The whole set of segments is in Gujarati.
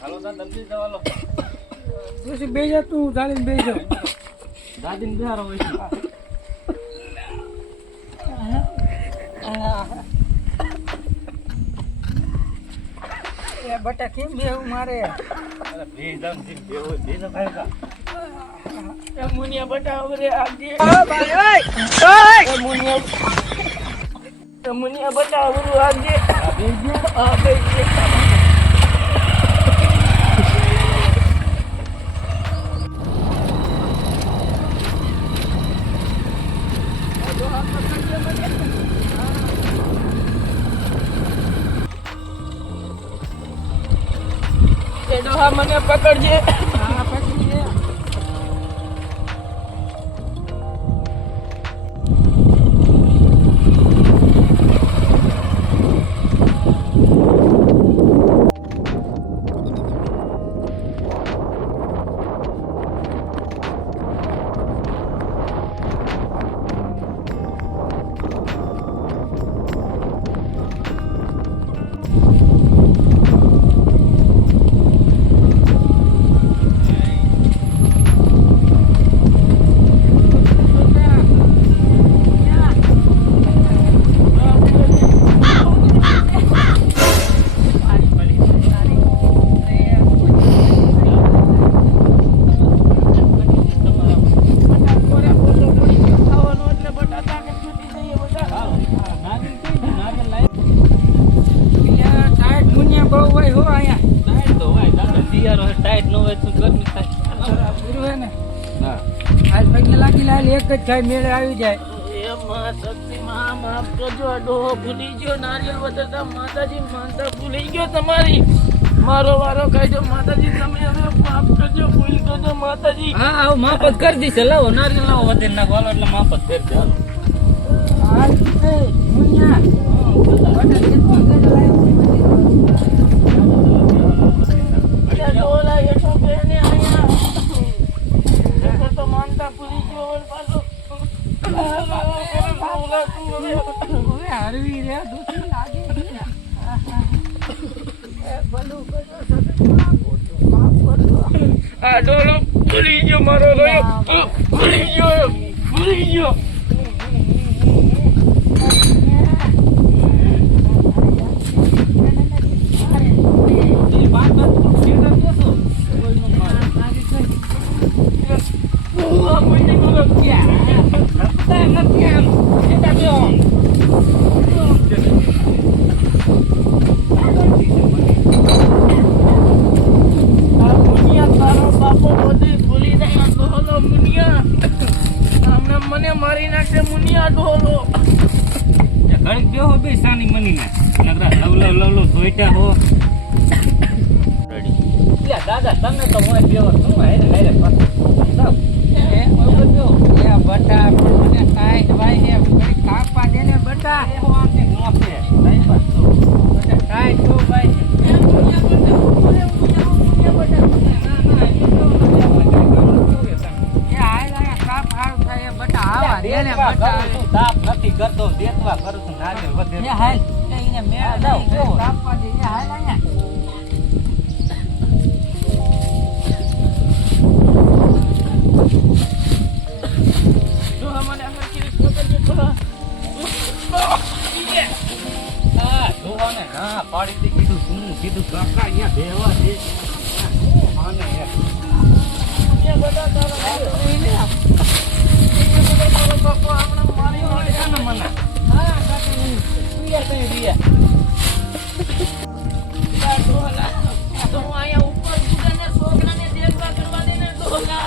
હાલો દાદા દબજી જવા લો. પછી બે જા તું ચાલીને બે જા. દાદીને બિહારો હોય છે. એ બટા કેમ બેવું મારે? અરે બે જામ જીમ બેવો બે ન ભાઈ કા. એ મુનિયા બટા હવે આગી. ભાઈ ઓય એ મુનિયા બટા હવે આગી. આ બે ગયા આ બે એ ડોહા મને પકડજે. હા પકડી લે. એક જ થાય મેળે આવી જાય. એમાં શક્તિ માફ કરજો. ડોહો ભૂલી ગયો. નારિયેળ વધારતા માતાજી માનતા ભૂલી ગયો. તમારી મારો વારો ખાઈ માતાજી. તમે હવે માફ કરજો. ભૂલ કરજો માતાજી. હા આવ માપત કરી દીશે. લાવો નારિયેળ લાવો વધે નાખો હાલો એટલે માપત કરી દે હાલો. હાલ એ મુનિયા બટા કેટલો ગેડો અરે ડોલા એઠો બેને આયા તો માનતા ભૂલી ગયો. પાછો હવે હરવી રે દુખી લાગે. આ ડોલો ભૂલી ગયો. મારો રોયો ભૂલી ગયો. ભૂલી ગયો. મને મારી નાખશે મુનિયા ડોલો. ઘડીક બેહો બે સાની મની ને નગરા લવ ધોઈટા હો રેડી. લે દાદા તમે તો મોય બેહો શું હે રે પાછો એ બટા પણ મને ટાઈટ ભાઈ ને ઘડી કાપવા દે ને બટા. એ હો આમ કે નો છે ભાઈ બસ તો બટા ટાઈટ છો ભાઈ. તાપ નથી કરતો દેતવા કરું છું નારિયેળ વધે. હાલ એને મેળ જાવ, નહીં કાપવા દે. હાલ અહીંયા ડોહા મને હરકી પકડજો. ડોહા હા જોવાને ના પાડી દે કીધું તું કીધું કાકા અહીંયા બેહવા દે માને યાર મુનિયા બધા તારા બાપો હમણાં મારી વાળી છે ને મને. હા કાકા રિયા કઈ રિયા ડોલા તો હું અહીંયા ઉપર દુકાને છોકરાને દેખવા કરવા દે ને ડોલા.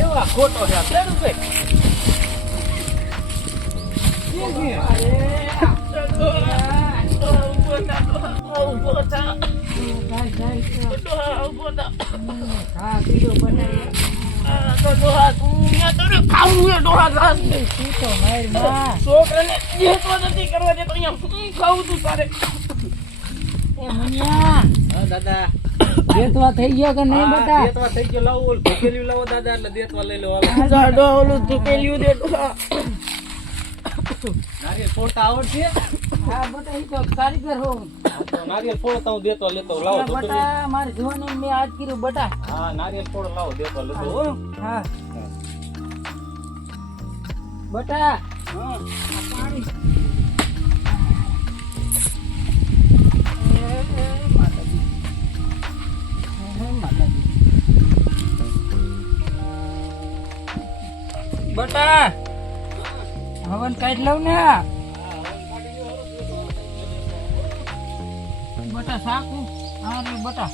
એવા ખોટો છે કેવું છે હા કીધું બનાવી. તું તો મારી માં. છોકરાને દેખવા નથી કરવા દે તો અહીંયા ખાવું તું તારે. એ મુનિયા હા દાદા દેતવા થઈ ગયો કે નહીં બટા? દેતવા થઈ ગયો લાવો ઓલ ભકેલી લાવો દાદા એટલે દેતવા લઈ લો હાલો જાડો ઓલું ધકેલ્યું દે ડોહા. નારિયેળ તોડતા આવડશે હા બટા ઈ તો કારીગર હો તો નારિયેલ ફોડો તો હું દેતો લેતો લાવો તો બટા મારી જવાની મેં આજ કર્યું બટા હા નારિયેલ ફોડો લાવો દેતો લેતો હો હા બટા હા આ પાણી માતાજી માતાજી બટા હવન કાઢી લઉં ને બટા સાકુ હા રે બટા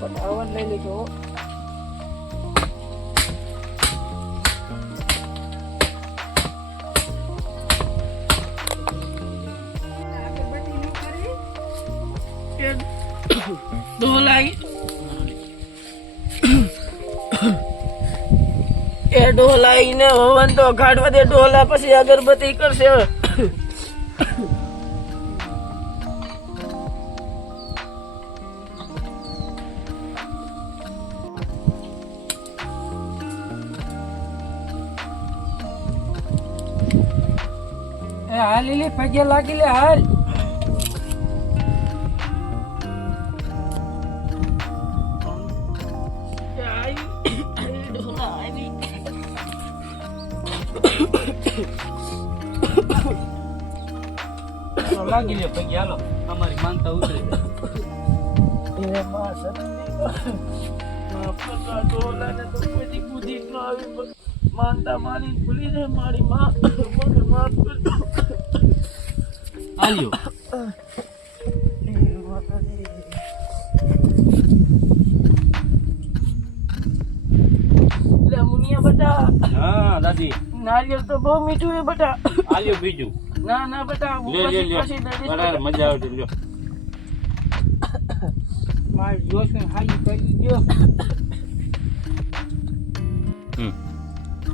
બટા હવન લઈ લેજો ડોલાઈ એ ડોલાઈ ને હવન તો કાઢવા દે ડોલા પછી અગરબત્તી કરશે એ હાલ લે પગે લાગી લે હાલ લાગી લે પગે હાલો અમારી માનતા ઉતરે એ માં સત્ય ડોલા ને તો કોઈ બુદ્ધિ ન આવી માનતા મારી ભૂલી જાય મારી માં મને માફ કરજો આલ્યો લે મુનિયા બટા હા દાદી નારિયેળ તો બહુ મીઠું છે બટા આલ્યો બીજું ના ના બટા હું લે લે પછી લે દઈશ બરાબર મજા આવે લ્યો મારી જોશ ને હાજી કરી ગયો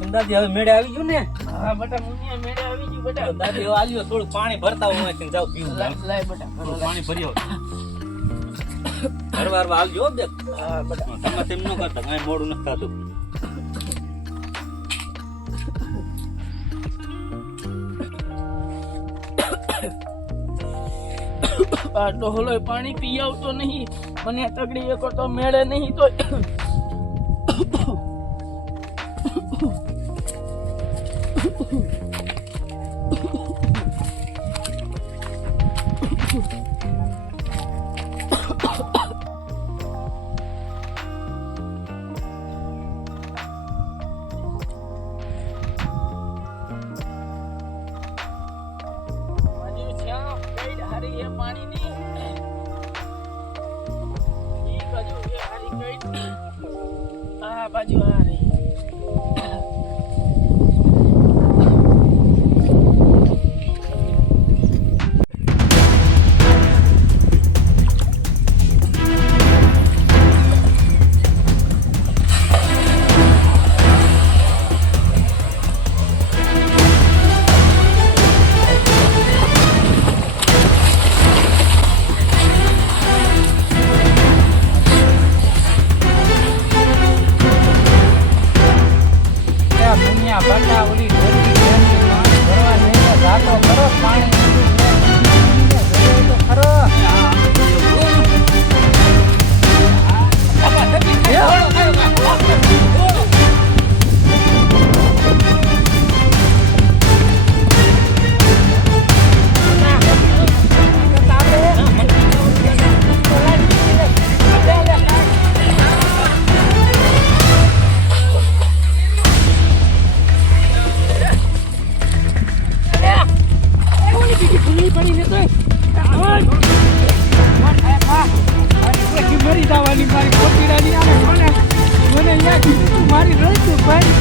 દાદી હવે મેળે આવી ગયું ને હા બટા મુનિયા મેળે આવી ગયું બટા દાદી હવે આલ્યો થોડું પાણી ભરતા હોય છે જાવ પીવું લાય બટા થોડું પાણી ભરી આવો ઘર વાર આલજો હો બે હા બટા તમે તેમ ન કરતા કાંઈ મોડું નથી થતું આ ડોહલો પાણી પી આવતો નહીં મને તગડી એક તો મેળે નહીં તો પાણી નહીં ઈ બાજુ એ હારી ગઈ આ બાજુ હારી બટા ઓલી ઢોલકી ઘેરની પાણી ભરવા લઈને જાતો ખરો પાણી તો ખરો મરી જવાની મારી ખોટીડાની આને મને યાદ મારી રહીતું ભાઈ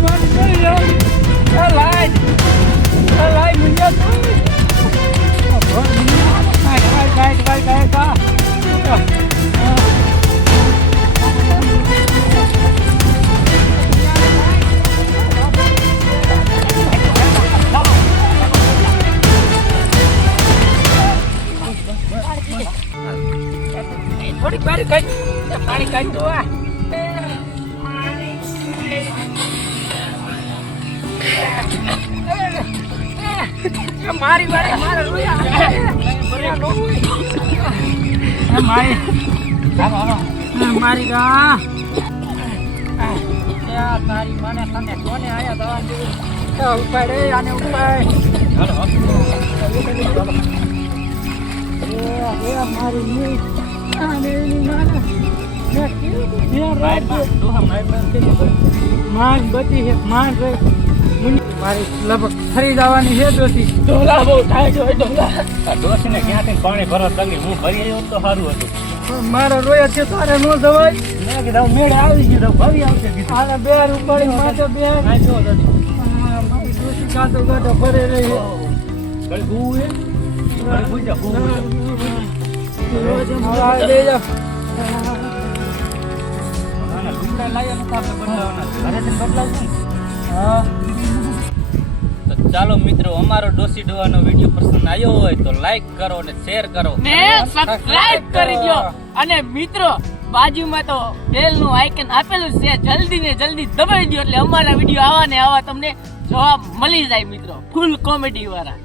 મારી મરી જવાની લાય મુંજા પાણી કાઢ પાણી કાઢ દો મારી વારે મારે રોયા મારી ગા તારી મને તને કોને આયા દવા દેવી ઉપાડે આને ઉપાડ મારી ની આને માના માન બચી છે માન રે મારી લગભગ ફરી જવાની છે દોસ્તી ડોલા બહુ થાય છે ડોલા આ ડોસીને ક્યાંથી પાણી ભરવા તંગી હું ભરી આવ્યો તો સારું હતું. મારો રોયા છે તારે નો જવાય મેં કીધું મેળે આવી ગયો ભરી આવશે કીધું. આને બેર ઉપાડી માથે બેર આ જો દાદી મારી દોસ્તી કાંતો ગાંઠો ભરે રહી છે કઈ ગુવું હે કઈ પૂજા ગુવું રોજ મારા દે જા આના લુગડા લાયા નતા આપણે બદલાવાના ઘરેથી બદલાવશું ને. હા તો ચાલો મિત્રો અમારો ડોસી ડોવાનો વિડીયો પસંદ આવ્યો હોય તો લાઈક કરો અને શેર કરો ને સબસ્ક્રાઇબ કરી દો અને મિત્રો બાજુમાં તો બેલ નું આઇકન આપેલું છે જલ્દી ને જલ્દી દબાવી દો એટલે અમારા વિડીયો આવા ને આવા તમને જોવા મળી જાય મિત્રો ફૂલ કોમેડી વાળા.